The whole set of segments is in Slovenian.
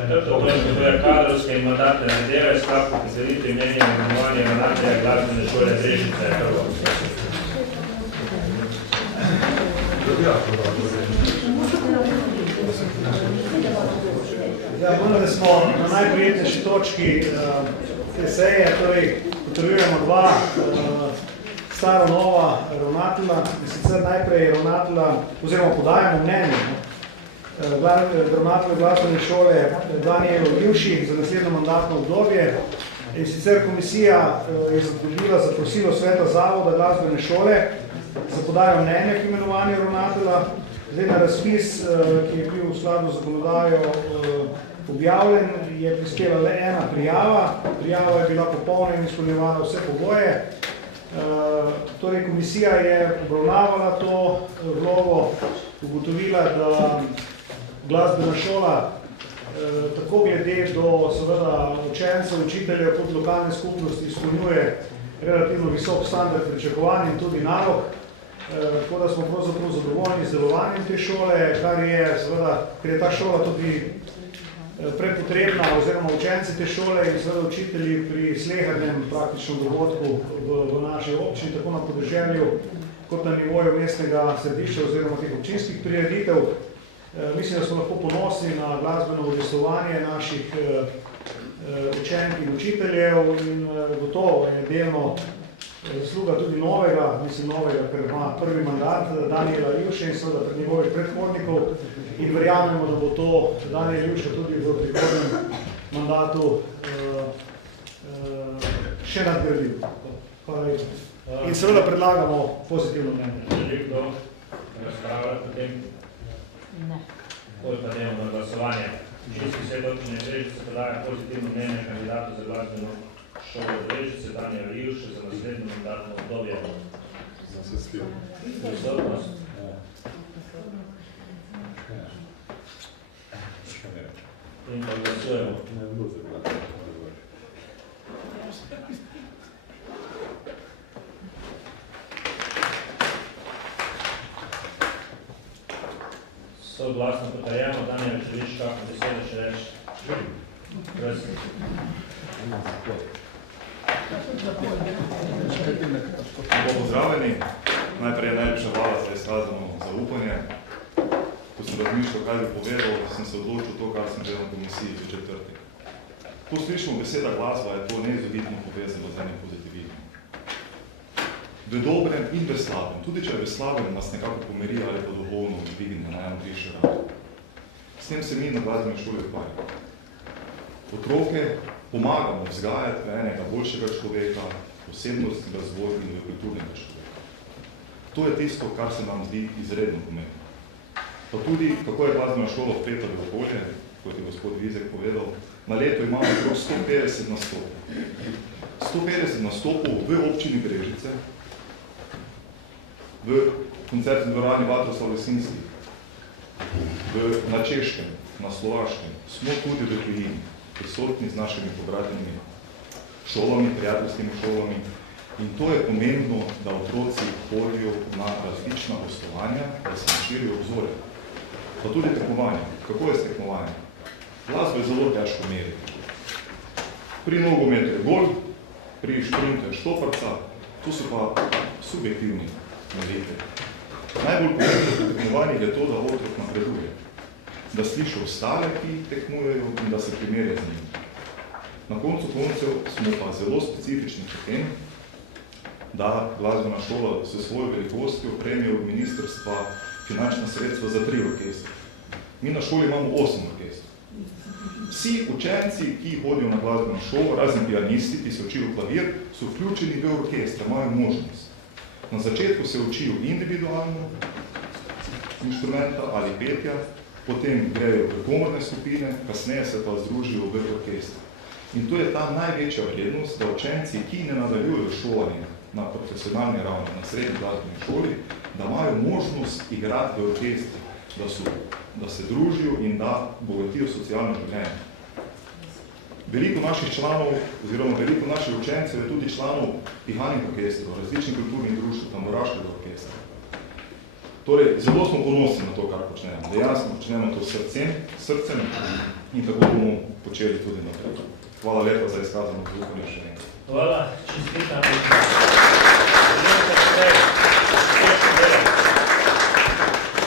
Četrto vprašanje kadrovske in mandatne zadeve, sklep potrditve mnenja in imenovanja ravnatelja glasbene šole Brežice. Ja, vendar smo na najprijetnejši točki te seje, torej potrebujemo dva staro-nova ravnatelja, in sicer najprej ravnatelja, oziroma podajamo mnenje, ravnatelja glasbene šole Danijel Livši za naslednjo mandatno obdobje. In sicer komisija je dobila zaprosilo sveta zavoda glasbene šole za podajo mnenja k imenovanju ravnatelja. Zdaj na razpis, ki je bil v skladu z zakonodajo objavljen, je prispela le ena prijava. Prijava je bila popolna in izpolnjevala vse pogoje. Torej, komisija je obravnavala to vlogo, ugotovila, da glasbena šola tako glede do seveda učencev, učiteljev kot lokalne skupnosti izpolnjuje relativno visok standard pričakovanj in tudi nalog. Tako da smo pravzaprav zadovoljni z delovanjem te šole, kar je seveda, ker je ta šola tudi prepotrebna, oziroma učenci te šole in seveda učitelji pri slehernem praktičnem dogodku v naši občini, tako na podeželju, kot na nivoju mestnega središča oziroma teh občinskih prireditev. Mislim, da smo lahko ponosni na glasbeno udejstvovanje naših učenk in učiteljev in gotovo je delno zasluga tudi novega, ker ima prvi mandat Danijela Livše in seveda pred njegovih predhodnikov in verjamemo, da bo to Danijel Livše tudi v prihodnem mandatu še nadgradil. Hvala lepa. In seveda predlagamo pozitivno mnenje. Želi kdo razpravljati potem? Ne. Tako pa dajemo na glasovanje. Občinski svet občine Brežice podaja pozitivno mnenje kandidatu za glasbeno šolo Brežice, Danijela Livše, za naslednjo mandatno obdobje. Prisotnost. In pa glasujemo. Soglasno potrjeno, Danijel, če viš kakšno besedo še reči? Prosim. Pozdravljeni. Najprej najlepša hvala za izkazano zaupanje. Ko sem razmišljal, kaj bi povedal, sem se odločil to, kar sem delal v komisiji v četrtek. Ko slišimo beseda glasba, je to neizogibno povezano z enim pozitivizmom. V dobrem in v slabem. Tudi če je v slabem, nas nekako pomeri ali pa duhovno dvigne na eno višjo raven. S tem se mi na glasbeni šoli ukvarjamo. Otroke pomagamo vzgajati v enega boljšega človeka, osebnostnega razvoja in v kulturnega človeka. To je tisto, kar se nam zdi izredno pomembno. Pa tudi, kako je glasbena šola vpeta v okolje, kot je gospod Vizek povedal, na leto imamo okrog 150 nastopov. 150 nastopov v občini Brežice, v koncertni dvorani Vatroslav Lesinski, na Češkem, na Slovaškem, smo tudi v tujini, prisotni z našimi pobratnimi šolami, prijateljskimi šolami. In to je pomembno, da otroci hodijo na različna gostovanja, da se širijo obzore. Pa tudi tekmovanje. Kako je s tekmovanjem? Glasbo je zelo težko meriti. Pri nogometu je gol, pri šprintu je štoparca, to so pa subjektivni meritve. Najbolj pomembno pri tekmovanjih je to, da otrok napreduje. Da sliši ostale, ki tekmujejo in da se primerja z njim. Na koncu koncev smo pa zelo specifični pri tem, da glasbena šola s svojo velikostjo prejme od ministrstva finančna sredstva za 3 orkestre. Mi na šoli imamo 8 orkestrov. Vsi učenci, ki hodijo na glasbeno šolo, razen pianisti, ki se učijo klavir, so vključeni v orkestre, imajo možnost. Na začetku se učijo individualno inštrumenta ali petja, potem grejo v komorne skupine, kasneje se pa združijo v orkestre. In to je ta največja vrednost, da učenci, ki ne nadaljujejo šolanje na profesionalni ravni, na srednji glasbeni šoli, da imajo možnost igrati v orkestri, da se družijo in da bogatijo socialno življenje. Veliko naših članov, oziroma veliko naših učencev je tudi članov pihanih orkestrov, različnih kulturnih društv, tamburaškega orkestra. Torej, zelo smo ponosni na to, kar počnemo. Dejansko počnemo to srcem in tako bomo počeli tudi naprej. Hvala lepa za izkazano zaupanje še enkrat. Hvala, čestitam.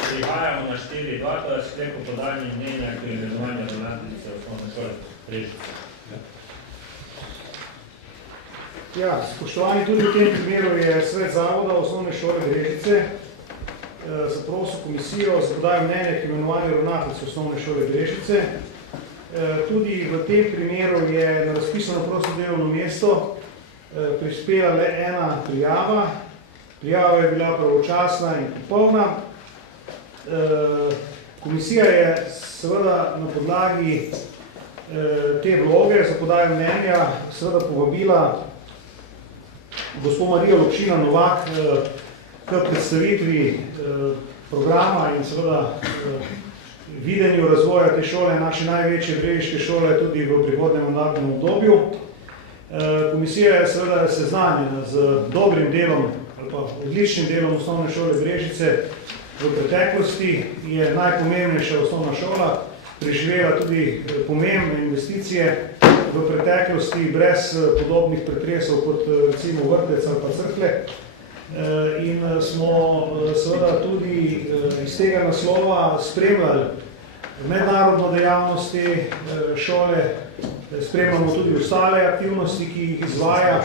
Prihajamo na 4.2, to je sklep o podajanju mnenja k imenovanju ravnateljice osnovne šole Brežice. Ja, spoštovani, tudi v tem primeru je svet zavoda osnovne šole Brežice zaprosil komisijo za podajo mnenja k imenovanju ravnateljice osnovne šole Brežice. Tudi v tem primeru je na razpisano prosto delovno mesto prispela le ena prijava. Prijava je bila pravočasna in popolna. Komisija je seveda na podlagi te vloge za podajo mnenja seveda povabila gospod Marijo Lopšina Novak k predstavitvi programa in seveda videnju razvoja te šole, naše največje brežiške šole, tudi v prihodnem mandatnem obdobju. Komisija je seveda seznanjena z dobrim delom ali pa odličnim delom osnovne šole Brežice. V preteklosti je najpomembnejša osnovna šola preživela tudi pomembne investicije v preteklosti brez podobnih pretresov kot recimo vrtec ali pa crkve. In smo seveda tudi iz tega naslova spremljali mednarodno dejavnosti šole, spremljamo tudi ostale aktivnosti, ki jih izvaja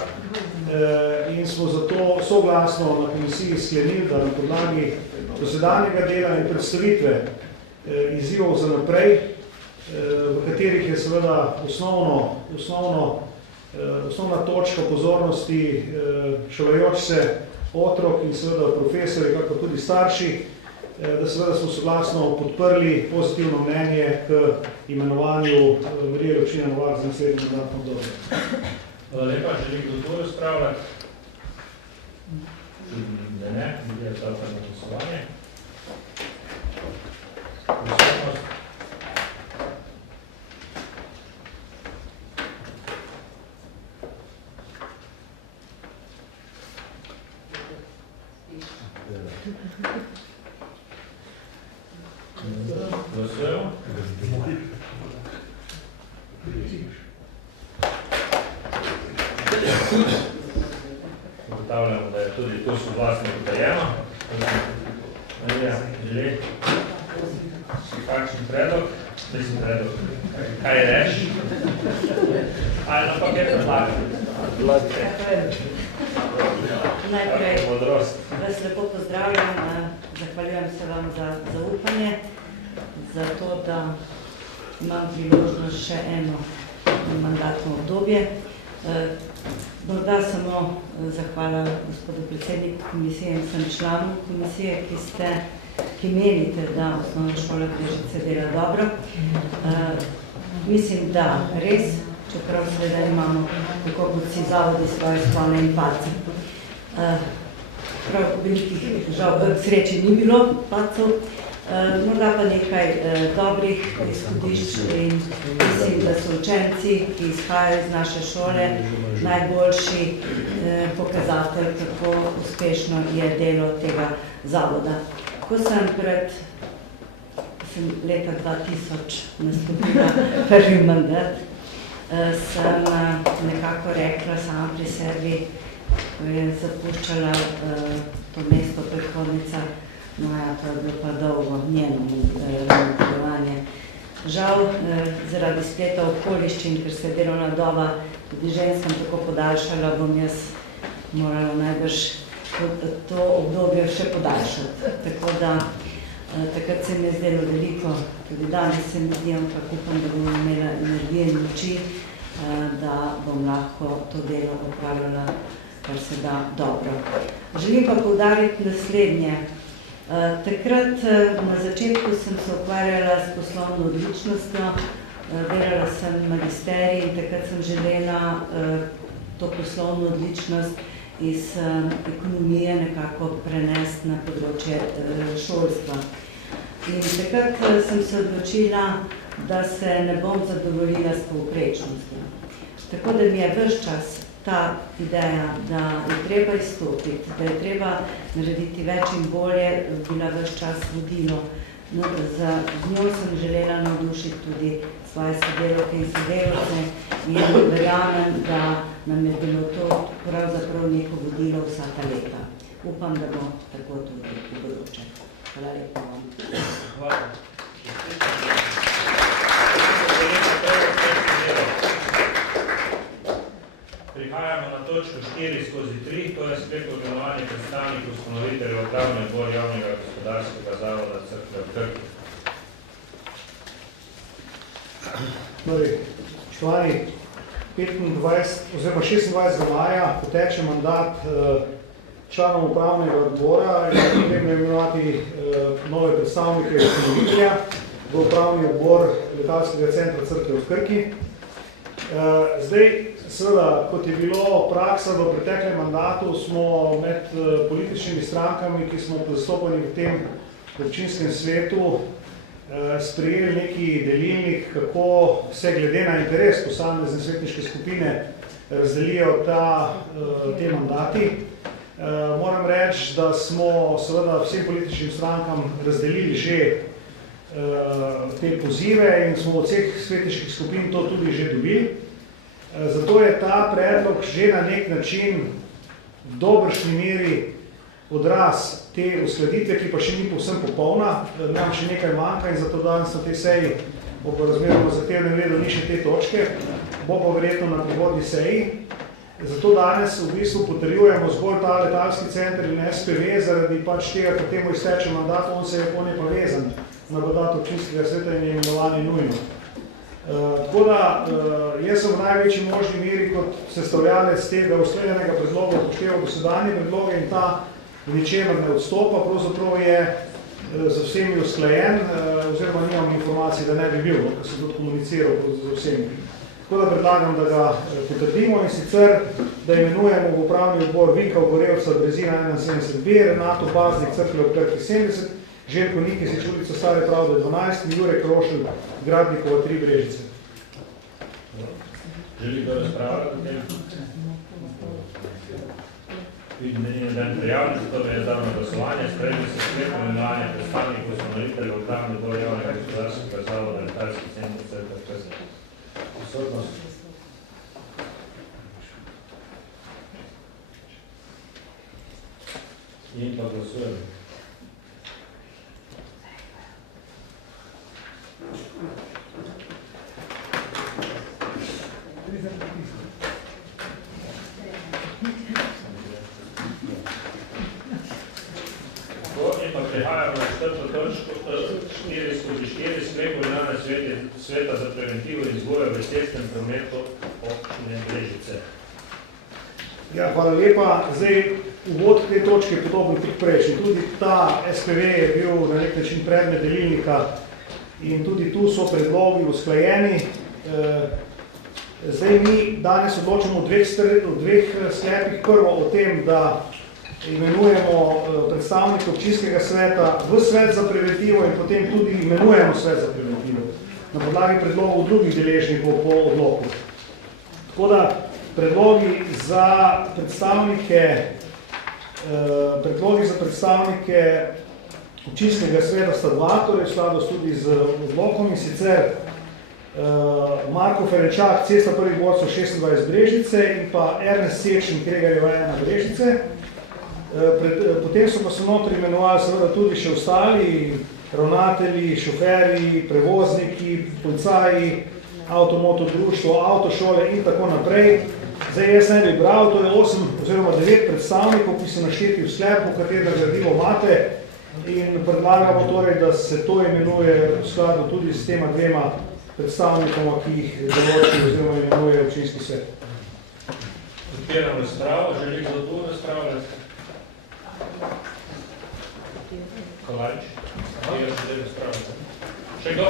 in smo zato soglasno na komisiji sklenili, da na podlagi dosedanjega dela in predstavitve izzivov za naprej, v katerih je seveda osnovna točka pozornosti šolajoč se otrok in seveda profesori, kako tudi starši, da seveda smo soglasno podprli pozitivno mnenje k imenovanju Marije Lopšine Novak za naslednje mandatno obdobje. Hvala lepa, želi kdo to razpravljati? Da ne, je to na glasovanje. Prisotnost. Glasujemo. Ugotavljamo, da je tudi to soglasno potrjeno. Marija, želi? Kakšen predlog? Mislim predlog. Kaj reči? Ali napak je predlagan? Najprej vas lepo pozdravljam, zahvaljujem se vam za zaupanje, za to, da imam priložnost še eno mandatno obdobje. Morda samo zahvala gospodu predsedniku komisije in vsem članom komisije, ki menite, da osnovna šola Brežice dela dobro. Mislim, da res, čeprav seveda imamo, tako kot si zavodi svoje sklone in palce. Prav velikih sreči ni bilo palcev, morda pa nekaj dobrih izhodišč in mislim, da so učenci, ki izhajajo iz naše šole, najboljši pokazatelj, kako uspešno je delo tega zavoda. Ko sem leta 2000 nastopila prvi mandat, sem nekako rekla sama pri sebi, ko je zapuščala to mesto predhodnica, moja pa je bilo pa dolgo njeno nadaljevanje. Žal, zaradi spleta okoliščin, ker se je delovna doba tudi ženskam tako podaljšala, bom jaz morala najbrž to obdobje še podaljšati. Tako da takrat se mi je zdelo veliko, tudi danes se mi zdi, ampak upam, da bom imela energije in moči, da bom lahko to delo opravljala kar se da dobro. Želim pa poudariti naslednje. Takrat na začetku sem se ukvarjala s poslovno odličnostjo, delala sem magisterij in takrat sem želela to poslovno odličnost iz ekonomije nekako prenesti na področje šolstva. In takrat sem se odločila, da se ne bom zadovoljila s povprečnostjo. Tako da mi je ves čas ta ideja, da je treba izstopiti, da je treba narediti več in bolje, bila ves čas vodilo Z njo sem želela navdušiti tudi svoje sodelavke in sodelavce in verjamem, da nam je bilo to pravzaprav neko vodilo vsa ta leta. Upam, da bo tako tudi v bodoče. Hvala lepa vam. Hvala. Prihajamo na točko 4/3, to je sklep o imenovanju predstavnikov ustanoviteljev upravnega odbora javnega gospodarskega zavoda Cerkve ob Krki. Spoštovani, 26. maja poteče mandat članov upravnega odbora in potrebno imenovati nove predstavnike ustanovitelja v upravni odbor Letalskega centra Cerkve ob Krki. Zdaj, seveda, kot je bilo praksa v preteklem mandatu, smo med političnimi strankami, ki smo zastopani v tem občinskem svetu, sprejeli neki delilnik, kako se glede na interes posamezne svetniške skupine razdelijo te mandati. Moram reči, da smo seveda vsem političnim strankam razdelili že te pozive in smo od vseh svetniških skupin to tudi že dobili. Zato je ta predlog že na nek način v dobršni meri odraz te uskladitve, ki pa še ni povsem popolna, nam še nekaj manjka in zato danes na tej seji ob razmeroma zahtevnem redu ni še te točke, bo pa verjetno na prihodnji seji. Zato danes v bistvu potrjujemo zgolj ta letalski center in SPV zaradi pač tega, ker temu izteče mandat, on je pa vezan na mandat občinskega sveta in je imenovanje nujno. Tako da, jaz sem v največji možni meri kot sestavljalec tega usklajenega predloga upošteval dosedanje predloge in ta ničemer ne odstopa, pravzaprav je z vsemi usklajen, oziroma nimam informacij, da ne bi bil, ker sem tudi komuniciral z vsemi. Tako da predlagam, da ga potrdimo in sicer, da imenujemo v upravni odbor Vinka Ogorevca Brezina 71B, Renato Baznik Cerkve ob Krki 70, Željko Nikisič, ulica Stare Pravde 12, Jure Krošelj, Gradnikova 3 Brežice. Želi kdo razpravljati o tem? Vidim, da ni noben prijavljen, zato je dano glasovanje. Sprejme se sklep o imenovanju predstavnikov ustanoviteljev upravnega odbora javnega gospodarskega zavoda Letalski center Cerkve ob Krki. Prisotnost. In pa glasujemo. In pa prihajamo na četrto točko 4/4 sklep o imenovanju sveta za preventivo in vzgojo v cestnem prometu občine Brežice. Ja, hvala lepa. Zdaj, uvod te točke je podobno tudi prejšnji. Tudi ta SPV je bil na nek način predmet delilnika in tudi tu so predlogi usklajeni. Zdaj mi danes odločamo o dveh sklepih. Prvo o tem, da imenujemo predstavnike občinskega sveta v svet za preventivo in potem tudi imenujemo svet za preventivo na podlagi predlogov drugih deležnikov po odloku. Tako da predlogi za predstavnike občinskega sveta sta dva, torej v skladu tudi z odlokom, in sicer Marko Ferenčak, Cesta prvih borcev 26 Brežice in pa Ernest Sečnik, Kregarjeva 1 Brežice. Potem so pa se notri imenovali seveda tudi še ostali ravnatelji, šoferji, prevozniki, policaji, avtomoto društvo, avtošole in tako naprej. Zdaj jaz ne bi bral, to je 8 oziroma 9 predstavnikov, ki so našteti v sklepu, katerega gradivo imate, in predlagamo torej, da se to imenuje v skladu tudi s tema dvema predstavnikoma, ki jih določi oziroma imenuje občinski svet. Odpiram razpravo, želi kdo tu razpravljati? Kolarič, kje želi razpravljati? Še kdo?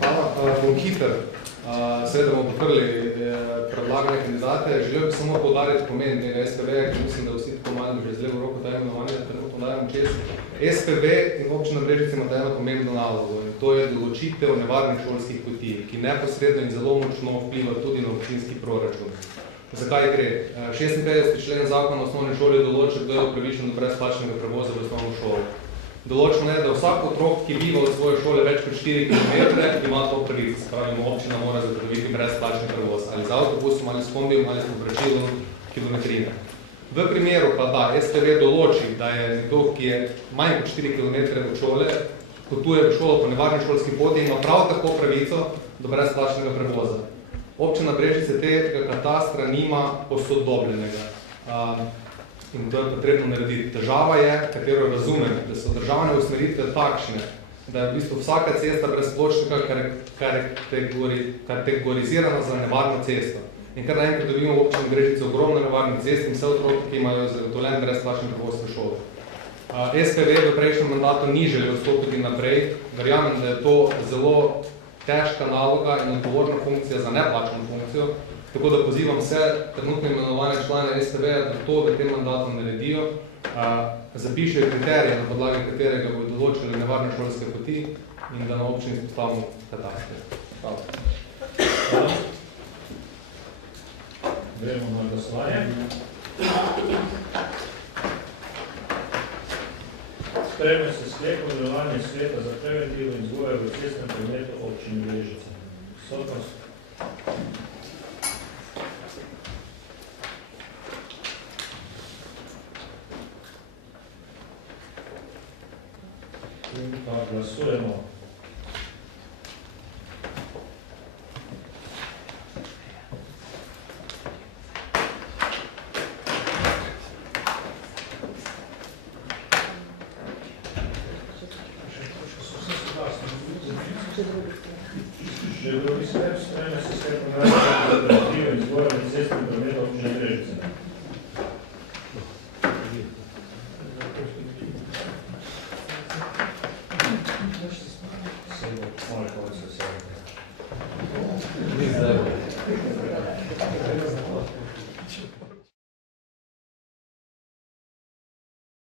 Hvala, bom hiter. Seveda bomo podprli predlagane kandidate. Želel bi samo poudariti poudariti pomen tega SPV, ki mislim, da vsi tako malo že z levo roko ta imenovanje, da trenutno dajem čez. SPV in občina Brežice ima eno pomembno nalogo in to je določitev nevarnih šolskih poti, ki neposredno in zelo močno vpliva tudi na občinski proračun. Zakaj gre? 56. člen zakona o osnovni šoli določa, kdo je upravičen do brezplačnega prevoza v osnovno šolo. Določeno je, da vsak otrok, ki biva od svoje šole več kot 4 km, ima to pravico. Spravi, občina mora zagotoviti brezplačni prevoz ali z avtobusom, ali s kombijem, ali s povračilom kilometrine. V primeru pa da SPV določi, da je nekdo, ki je manj kot 4 km od šole, potuje v šolo po nevarni šolski poti, ima prav tako pravico do brezplačnega prevoza. Občina Brežice tega katastra nima posodobljenega. In to je potrebno narediti. Težava je, katero razumem, da so državne usmeritve takšne, da je v bistvu vsaka cesta brezpločnika kategorizirana za nevarno cesto. In kar naenkrat dobimo v občini Brežice ogromno nevarnih cest in vse otroke, ki imajo zagotovljen brezplačni prevoz v šolo. SPV v prejšnjem mandatu ni želel stopiti naprej. Verjamem, da je to zelo težka naloga in odgovorna funkcija za neplačeno funkcijo. Tako da pozivam vse trenutno imenovane člane SPV, da to v tem mandatu naredijo, zapišejo kriterije, na podlagi katerega bodo določili nevarne šolske poti in da na občini postavimo katastre. Hvala. Hvala. Gremo na glasovanje. Sprejme se sklep o delovanju sveta za preventivo in vzgojo v cestnem prometu občine Brežice. Sodnost. In pa glasujemo. Že drugi sklep, sprejme se sklep o delovanju za preventivo in vzgojo v cestnem prometu občine Brežice. Malo konce se